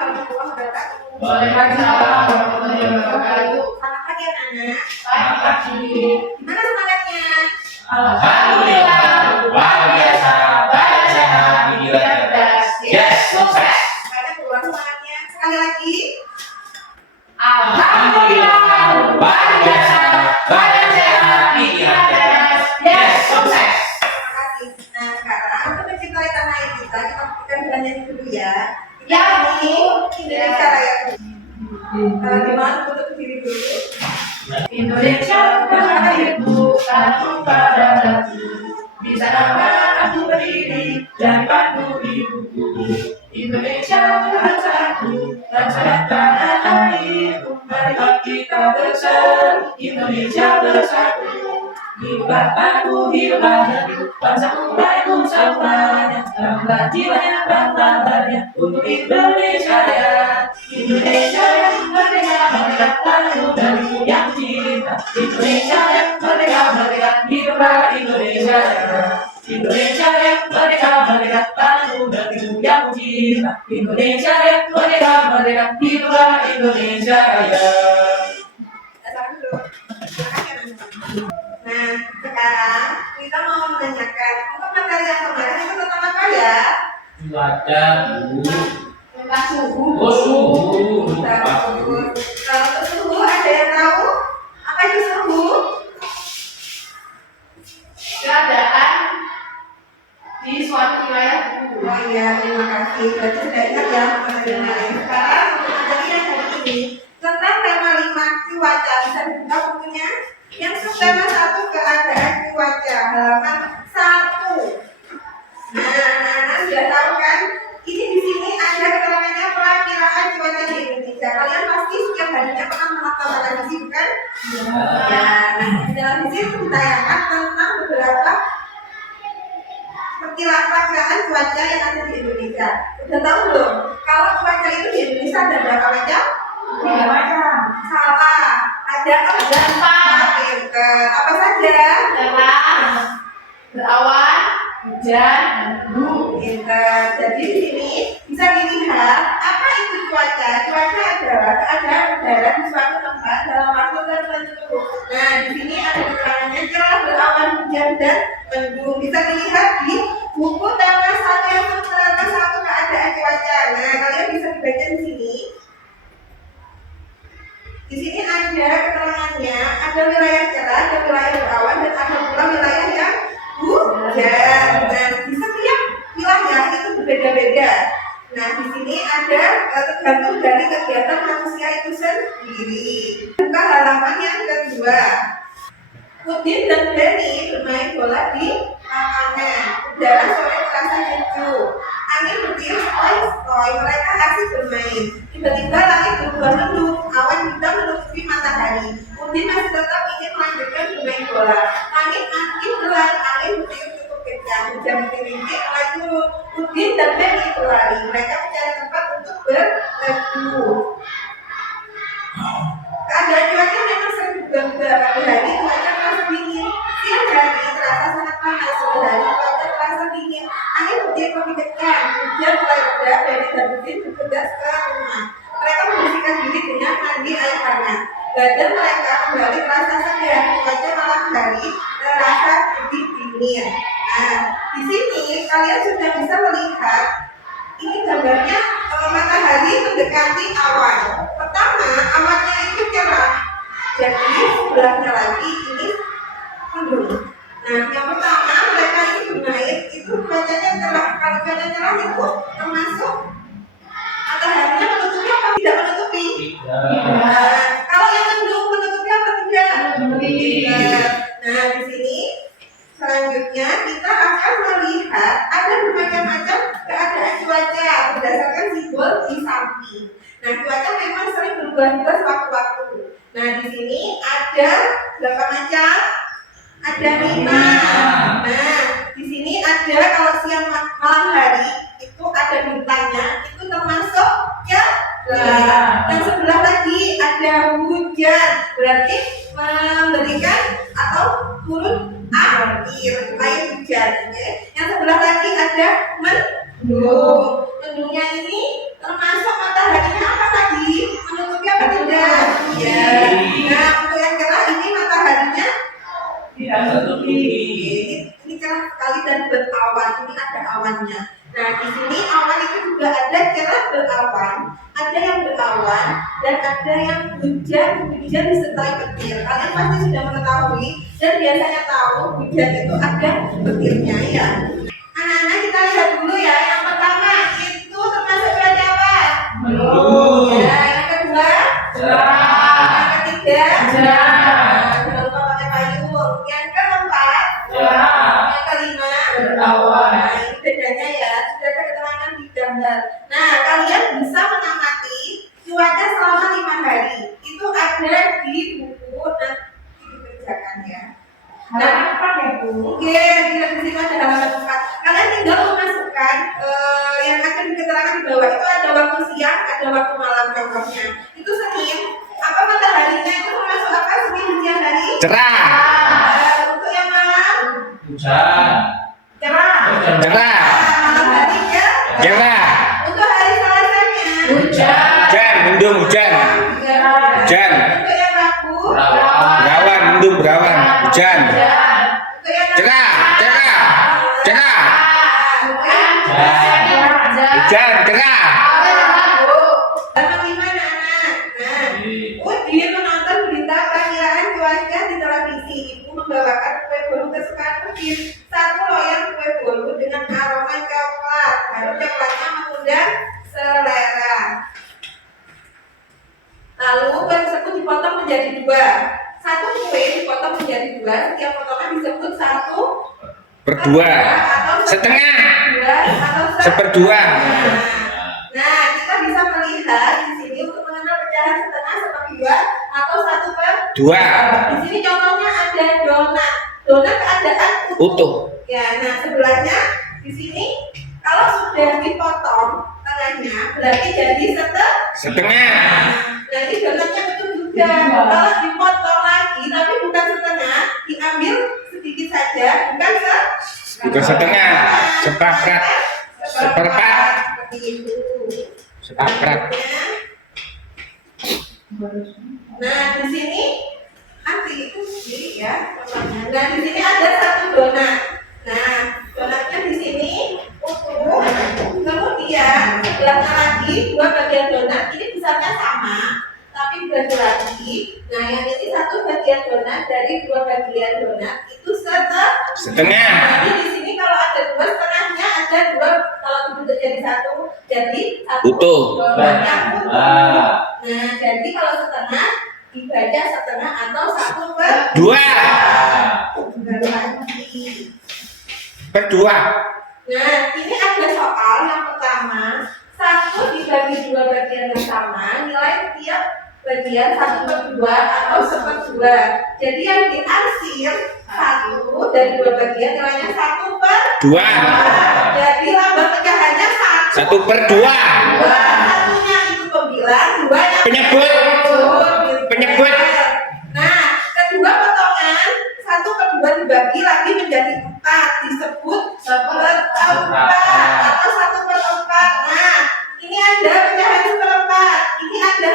warahmatullahi wabarakatuh. Waalaikumsalam warahmatullahi wabarakatuh. Selamat pagi anak-anak. Selamat pagi. Gimana semangatnya? Alhamdulillah, luar biasa, baik sehat, pikiran cerdas. Yes, sukses. Semangat keluar semangatnya. Sekali lagi. Alhamdulillah, luar biasa, baik sehat, pikiran cerdas. Yes, sukses. Terima kasih. Nah sekarang untuk mencintai tanah air kita belajar dulu ya. Ya, ini Indonesia Raya. Gimana untuk berdiri dulu? Indonesia tanahku, tanahku padaku. Di sana aku berdiri dan padu ibuku. Indonesia bangsaku, bangsa tanah airku. Marilah kita bersatu, Indonesia bersatu. Hiduplah aku, hiduplah negeri, bangsaku baikku semuanya. Tambah jiwanya, bangga untuk Indonesia Raya. Indonesia yang merdeka, merdeka, tanahku negeriku yang cinta. Indonesia yang merdeka, merdeka, hiduplah Indonesia Raya. Indonesia yang merdeka, merdeka, tanahku negeriku yang cinta. Indonesia yang merdeka, merdeka, hiduplah Indonesia Raya. Nah, sekarang kita mau menanyakan untuk materi yang kemarin itu tentang apa ya? Cuaca, Tentang suhu. oh suhu, Untuk suhu ada yang tahu? Apa itu suhu? keadaan di suatu wilayah. Oh iya, terima kasih. Berarti sudah ingat ya materi yang lain. Sekarang untuk materi yang hari ini tentang tema 5 cuaca. Bisa dibuka bukunya? Yang subtema 1 keadaan cuaca halaman 1. Nah, sudah tahu kan? Ini di sini ada keterangannya perakiraan cuaca di Indonesia. Kalian pasti setiap harinya pernah menonton televisi bukan? Ya, nah di televisi itu ditayangkan tentang beberapa perkiraan cuaca yang ada di Indonesia. Sudah tahu belum? Kalau cuaca itu di Indonesia ada berapa macam? 3 macam. Salah. Ada 4. Apa saja? Cerah, berawan, hujan, mendung. Jadi di sini bisa dilihat apa itu cuaca. Cuaca adalah keadaan udara di suatu tempat dalam waktu tertentu. Nah, di sini ada keterangannya cerah, berawan, hujan, dan mendung. Bisa dilihat di buku tema 1 yang subtema 1 keadaan cuaca. Nah, kalian bisa dibaca di sini. Di sini ada keterangannya, ada wilayah cerah, ada wilayah berawan, dan ada pula wilayah yang hujan. Nah, di setiap wilayah itu berbeda-beda. Nah, di sini ada tergantung dari kegiatan manusia itu sendiri. Buka halaman yang kedua. Udin dan Benny bermain bola di lapangan. Udara sore terasa sejuk. Angin bertiup sepoi-sepoi. Mereka asik bermain. Tiba-tiba langit berubah mendung. Awan hitam menutupi matahari. Udin masih tetap ingin melanjutkan bermain bola. Langit makin gelap. Angin bertiup cukup kencang. Hujan rintik mulai turun. Udin dan Benny berlari. Mereka mencari tempat untuk berteduh. Keadaan cuaca memang sering berubah. Pagi hari cuaca terasa dingin, siang hari terasa sangat panas, sore hari cuaca terasa dingin, angin bertiup lebih kencang, hujan mulai reda, Benny dan Udin bergegas ke rumah. Mereka membersihkan diri dengan mandi air hangat. Badan mereka kembali terasa segar, cuaca malam hari terasa lebih dingin. Nah, di sini kalian sudah bisa melihat ini gambarnya matahari mendekati awan. Pertama, awannya itu cerah. Jadi sebelahnya lagi ini mendung. Nah, yang pertama mereka ini bermain itu cuacanya cerah. Kalau cuaca cerah itu termasuk mataharinya menutupi apa tidak menutupi? Nah, kalau yang mendung menutupi apa tidak? Tidak. Nah, di sini selanjutnya kita akan melihat ada bermacam-macam keadaan cuaca berdasarkan simbol di samping. Nah, cuaca memang sering berubah-ubah sewaktu-waktu. Nah, di sini ada berapa macam? Ada 5. Nah, di sini ada kalau siang malam hari itu ada bintangnya, itu termasuk cerah. Dan sebelah lagi ada hujan, berarti memberikan atau turun air hujan. Yang sebelah lagi ada mendung. Mendungnya ini termasuk mataharinya apa tadi? Menutupi apa tidak? Ya. Nah, untuk yang cerah ini mataharinya ini cerah sekali dan berawan. Ini ada awannya. Nah, di sini awan itu juga ada cerah berawan, ada yang berawan dan ada yang hujan disertai petir. Kalian pasti sudah mengetahui dan biasanya tahu hujan itu ada petirnya ya. Anak-anak kita lihat dulu ya. Yang pertama itu termasuk cuaca apa? Mendung. Ya, yang kedua Cerah. yang ketiga jangan lupa pakai payung. Yang keempat Cerah. yang kelima Berawan. nah, ini bedanya ya, sudah ada keterangan di gambar. Nah, kalian bisa mengamati cuaca selama 5 hari. Itu ada di buku nanti dikerjakan ya. Nah, oke, tidak di sini ada halaman 4. Kalian tinggal memasukkan yang ada di keterangan di bawah itu ada waktu siang, ada waktu malam contohnya. Itu Senin, apa mataharinya itu termasuk apa Senin di siang hari? Cerah. Untuk yang malam? Hujan. Cerah. Cerah. Malam harinya? Cerah. Untuk hari Selasanya? Hujan. Hujan, mendung, hujan. Hujan. Untuk yang Rabu? Berawan. Berawan, mendung, berawan. Hujan. Untuk yang Cerah, cerah. Cerah. Hujan. Hujan, cerah. Sama gimana anak? Nah, Udin menonton berita perakiraan cuaca di televisi. Ibu membawakan kue bolu kesukaan Udin. 1 loyang kue bolu dengan aroma coklat. Baru coklatnya mengundang selera. Lalu kue tersebut dipotong menjadi 2. 1 kue dipotong menjadi 2. Setiap potongan disebut 1/2 Per 2. atau Setengah. 2 atau Seperdua. Nah, kita bisa melihat di sini untuk mengenal pecahan setengah, 1/2 atau 1/2. 2. Di sini contohnya ada donat. Donat keadaan Utuh. Ya, nah sebelahnya di sini kalau sudah dipotong tengahnya berarti jadi Setengah. Nah, ini donatnya betul juga. Kalau dipotong lagi tapi bukan setengah, diambil sedikit saja, Bukan setengah. Sepakat. Seperempat. Seperti itu. Sepakat. Nah, di sini nanti itu sendiri ya contohnya. Nah, di sini ada 1 donat. Nah, donatnya di sini utuh. Kemudian sebelahnya lagi 2 bagian donat. Ini besarnya sama, tapi bagi lagi. Nah, yang ini 1 bagian donat dari 2 bagian donat itu Setengah. Jadi di sini kalau ada 2 setengahnya ada 2. Kalau dibentuk jadi 1 jadi 1 Utuh. donat yang utuh. Ah. Nah, jadi kalau setengah dibaca setengah atau 1/2. 2. Baru lagi. Per 2. Nah, ini ada soal yang pertama. 1 dibagi 2 bagian yang sama, nilai tiap bagian 1/2 atau 1/2. Jadi yang diarsir 1 dari 2 bagian nilainya 1/2. 2. Jadi lambang pecahannya 1. 1/2. Satunya itu pembilang, 2-nya Penyebut. Penyebut. Nah, kedua potongan 1/2 dibagi lagi menjadi 4 disebut 1/4 atau 1/4. Nah, ini ada pecahan 1/4. Ini ada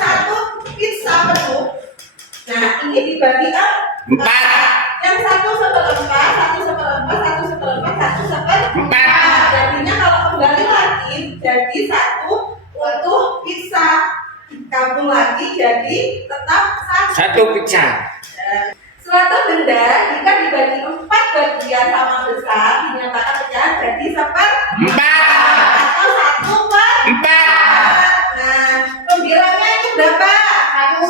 1 pizza penuh. Nah, ini dibagi 4. yang 1/4, 1/4. Jadinya kalau kembali lagi jadi 1 untuk pizza. Dikabung lagi jadi tetap 1. 1 pecah. Suatu benda jika dibagi 4 bagian sama besar dinyatakan pecahan jadi 1/4 atau 1/4. Nah, pembilangnya ini berapa?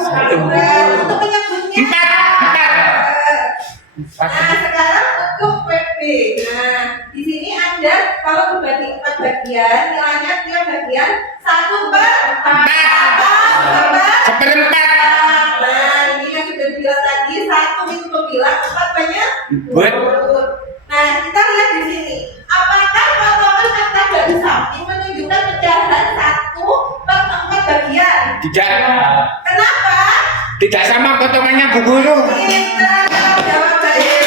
1. Untuk menyebutnya 4. Nah, sekarang untuk PP. Nah, di sini ada kalau dibagi 4 bagian, nilainya tiap bagian 1/4 atau Seperempat. Nah, ini yang sudah dibilang tadi, 1 itu pembilang, 4 banyak. Buat. Nah, kita lihat di sini. Apakah potongan kata dari samping menunjukkan pecahan 1/4 bagian? Tidak. Kenapa? Tidak sama potongannya Bu Guru. Kita jawab baik.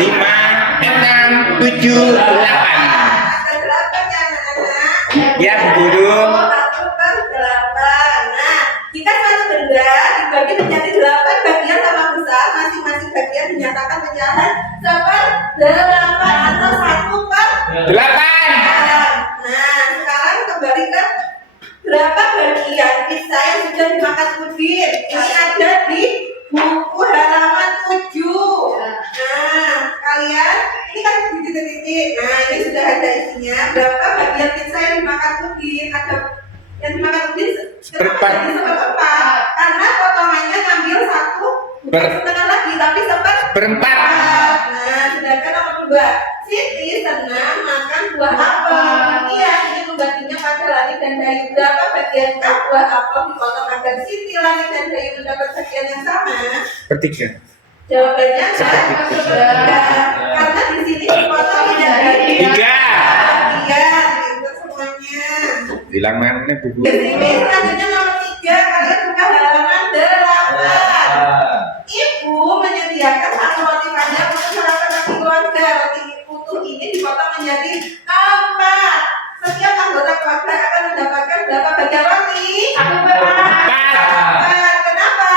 5, 6, 7, 8. Ada 8 ya anak-anak. Ya, Bu Guru. 1/8. Nah, jika suatu benda dibagi menjadi 8 bagian sama besar, masing-masing bagian dinyatakan pecahan seper-8 atau 1/8. 8. Nah, sekarang kembali ke berapa bagian pizza yang sudah dimakan Udin. Ini ada di buku halaman 7. Nah, kalian ini kan titik-titik. Nah, ini sudah ada isinya. Berapa bagian pizza yang dimakan Udin? Ada yang dimakan Udin Seperempat. seperempat. Karena potongannya ngambil 1, bukan setengah lagi, tapi Seperempat. Nah, sedangkan nomor 2, Siti senang makan buah apel. Iya, ini membaginya pada Lani dan Dayu. Berapa bagiankah buah apel dipotong agar Siti, Lani dan Dayu mendapat bagian yang sama? Bertiga. Jawabannya Sepertiga. karena di sini dipotong menjadi 3. bagian, itu semuanya. Bilang mana Bu Di Guru? sini selanjutnya nomor 3, kalian buka halaman 8. Ibu menyediakan satu roti panjang untuk sarapan bagi keluarga. Roti utuh ini dipotong menjadi 4. Setiap anggota keluarga akan mendapatkan berapa bagian roti? 4. Kenapa?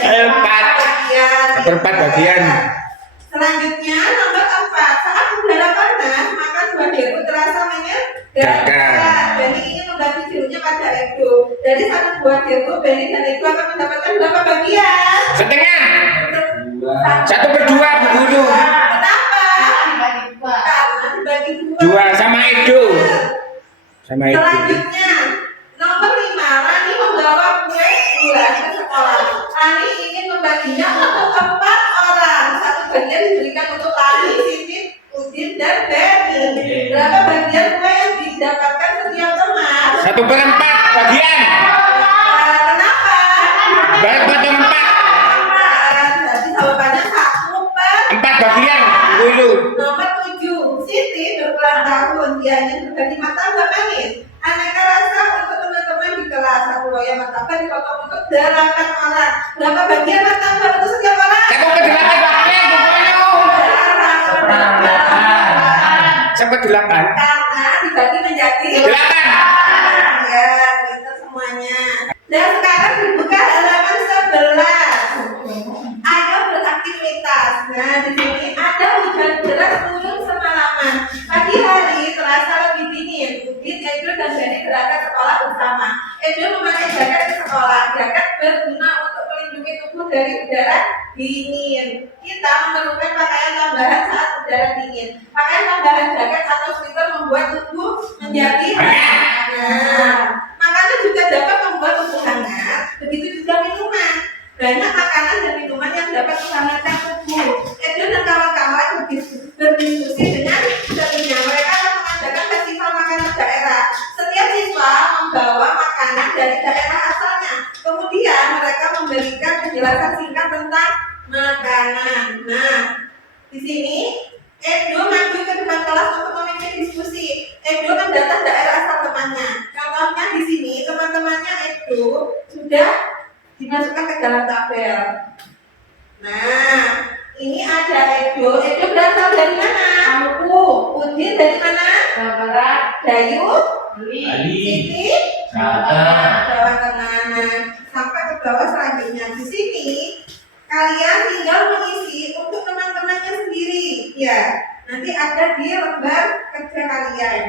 4. Bagian. Seperempat bagian. Selanjutnya nomor 4. Saat udara panas, maka buah jeruk terasa menyegarkan. Beni ingin membagi jeruknya pada Edo. Dari satu buah jeruk, Beni dan Edo akan mendapatkan berapa bagian? Setengah. 1/2 Bu Guru. Kenapa? Karena dibagi 2 sama Edo. Sama Edo. Selanjutnya nomor 5, Lani membawa kue bulan ke sekolah. Lani ingin membaginya untuk 4 orang. Satu bagian diberikan untuk Lani, Siti, Udin, dan Beni. Berapa bagian kue yang didapatkan setiap teman? 1/4 bagian. Kenapa? Baru potong 4. Jadi jawabannya 1/4. 4 bagian Bu Guru. Nomor 7, Siti berulang tahun. Dia ingin berbagi martabak manis. Aneka rasa untuk teman-teman di kelas. Satu loyang martabak dipotong untuk 8 orang. Berapa bagian martabak untuk setiap orang? 1/8 bagian Bu Guru. 1/8. Karena dibagi menjadi 8. ya, gitu semuanya. Dan sekarang dibuka halaman 11. Ayo beraktivitas. Nah, di sini ada hujan deras turun semalaman. Pagi hari terasa lebih dingin. Udin, Edo, dan Beni berangkat sekolah bersama. Edo memakai jaket ke sekolah. Jaket berguna untuk melindungi tubuh dari udara dingin. Kita memerlukan pakaian tambahan saat udara dingin. Pakaian tambahan jaket atau sweater membuat tubuh menjadi hangat. Makanan juga dapat membuat tubuh hangat. Begitu juga minuman. Banyak makanan dan minuman yang dapat menghangatkan tubuh. Edo dan kawan-kawan berdiskusi dengan temannya. Mereka akan mengadakan festival makanan daerah. Setiap siswa membawa makanan dari daerah asalnya. Kemudian mereka memberikan penjelasan singkat tentang makanan. Nah, di sini Edo maju ke depan kelas untuk memimpin diskusi. Edo mendata daerah asal temannya. Contohnya di sini teman-temannya Edo sudah dimasukkan ke dalam tabel. Nah, ini ada Edo. Edo berasal dari mana? Maluku. Udin dari mana? Jawa Barat. Dayu? Siti? Jawa Tengah. Nah, sampai ke bawah selanjutnya. Di sini kalian tinggal mengisi untuk teman-temannya sendiri. Ya, nanti ada di lembar kerja kalian.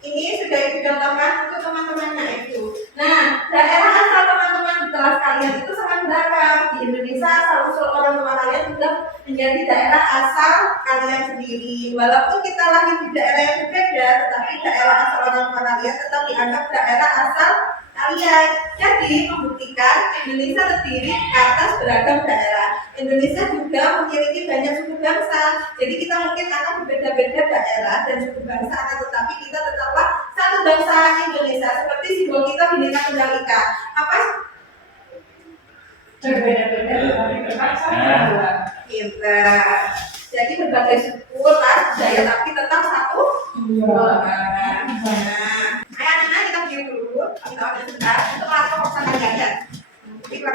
Ini sudah dicontohkan untuk teman-temannya itu. Nah, daerah asal teman-teman di kelas kalian itu sangat beragam. Di Indonesia asal-usul orang tua kalian juga menjadi daerah asal kalian sendiri. Walaupun kita lahir di daerah yang berbeda, tetapi daerah asal orang tua kalian tetap dianggap daerah asal kalian. Jadi membuktikan Indonesia terdiri atas beragam daerah. Indonesia juga memiliki banyak suku bangsa. Jadi kita mungkin akan berbeda-beda daerah dan suku bangsa, akan tetapi kita tetaplah satu bangsa Indonesia. Seperti simbol kita Bhinneka Tunggal Ika. Apa? Berbeda-beda kita. Jadi berbagai suku, ras, budaya, tapi tetap satu. Nah, ayo kita berdiri dulu. Kita akan sebentar untuk melakukan pesanan ganda. Kita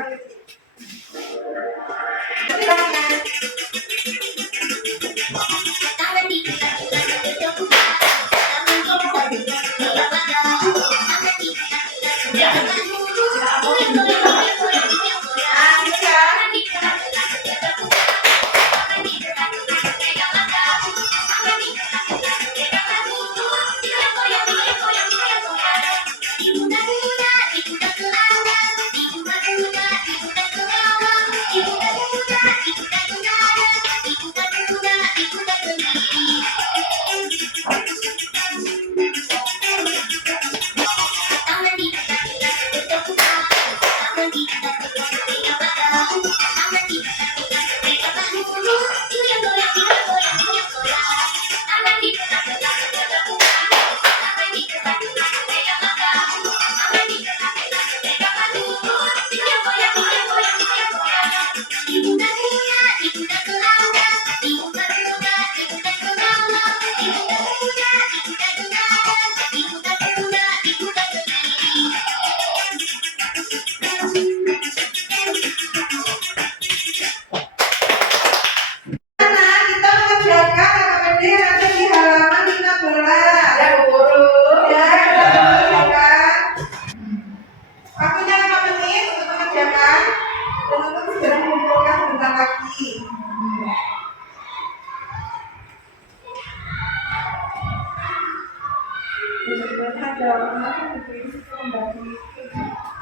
ada orang yang membagi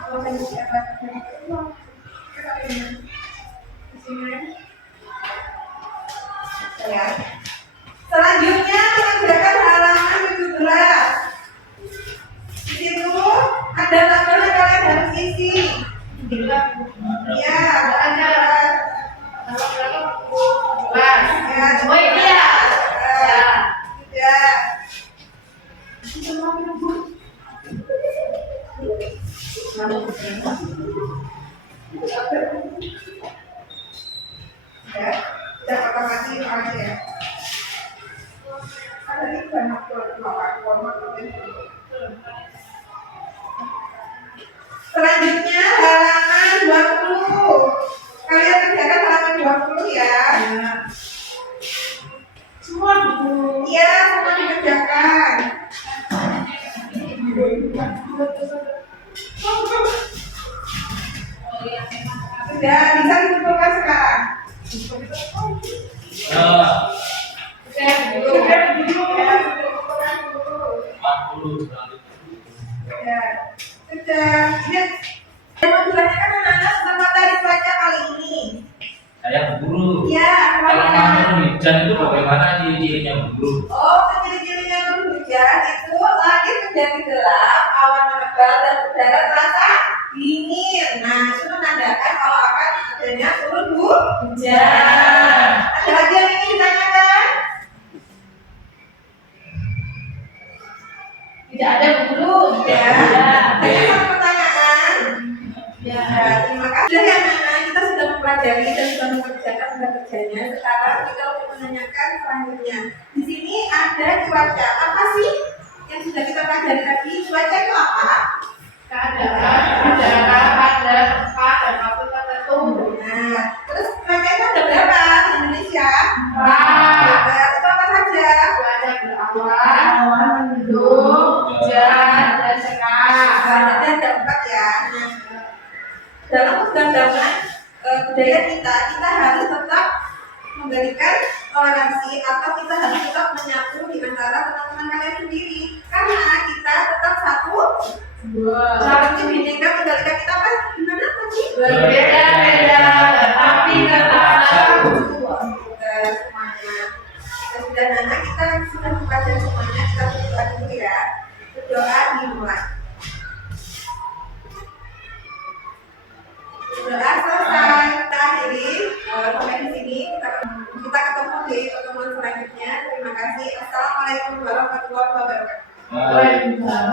kalau saya siapa itu di sini ya. Selanjutnya mengerjakan halaman 17. Di situ ada tabel yang kalian harus isi. Iya, ada ya, Oh iya. ya. Ya, kita otomatis aja. Ada di banyak format. Selanjutnya halaman 20. Kalian kerjakan halaman 20 ya. Semua dulu. Iya, semua dikerjakan. Sudah bisa dikumpulkan sekarang. Ya, sudah. Lihat. Dan menjelaskan anak-anak tentang materi cuaca kali ini. Saya guru. Ya, Kalau kalian. malam hujan itu bagaimana ciri-cirinya guru? Oh, ciri-cirinya hujan itu langit menjadi gelap, awan menebal dan udara terasa dingin. Nah, itu menandakan kalau akan adanya turun hujan. Ada lagi yang ingin ditanyakan? Tidak ada guru. Ya. Ada satu pertanyaan? Ya, terima kasih. Sudah ya, Nana, kita sudah mempelajari dan sudah mengerjakan tugas kerjanya. Sekarang kita untuk menanyakan selanjutnya. Di sini ada cuaca. Apa sih yang sudah kita pelajari tadi? Cuaca itu apa? Keadaan udara pada tempat dan waktu tertentu. Nah, terus cuaca itu ada berapa di Indonesia? Empat. Itu apa saja? Cuaca berawan, mendung, hujan, dan sekat. Ada 4 ya. Nah, dalam keberagaman budaya kita harus tetap memberikan toleransi atau kita harus tetap menyatu di antara teman-teman kalian sendiri karena kita tetap satu. Seperti Bineka Mandalika kita apa? Gimana tadi? Berbeda-beda, tetapi tetap satu. Semuanya. Dan sudah Nana kita sudah mempelajari semuanya. Kita berdoa dulu ya. Berdoa dimulai. Berdoa selesai. Kita akhiri sampai di sini. Kita ketemu di pertemuan selanjutnya. Terima kasih. Assalamualaikum warahmatullahi wabarakatuh. Baik.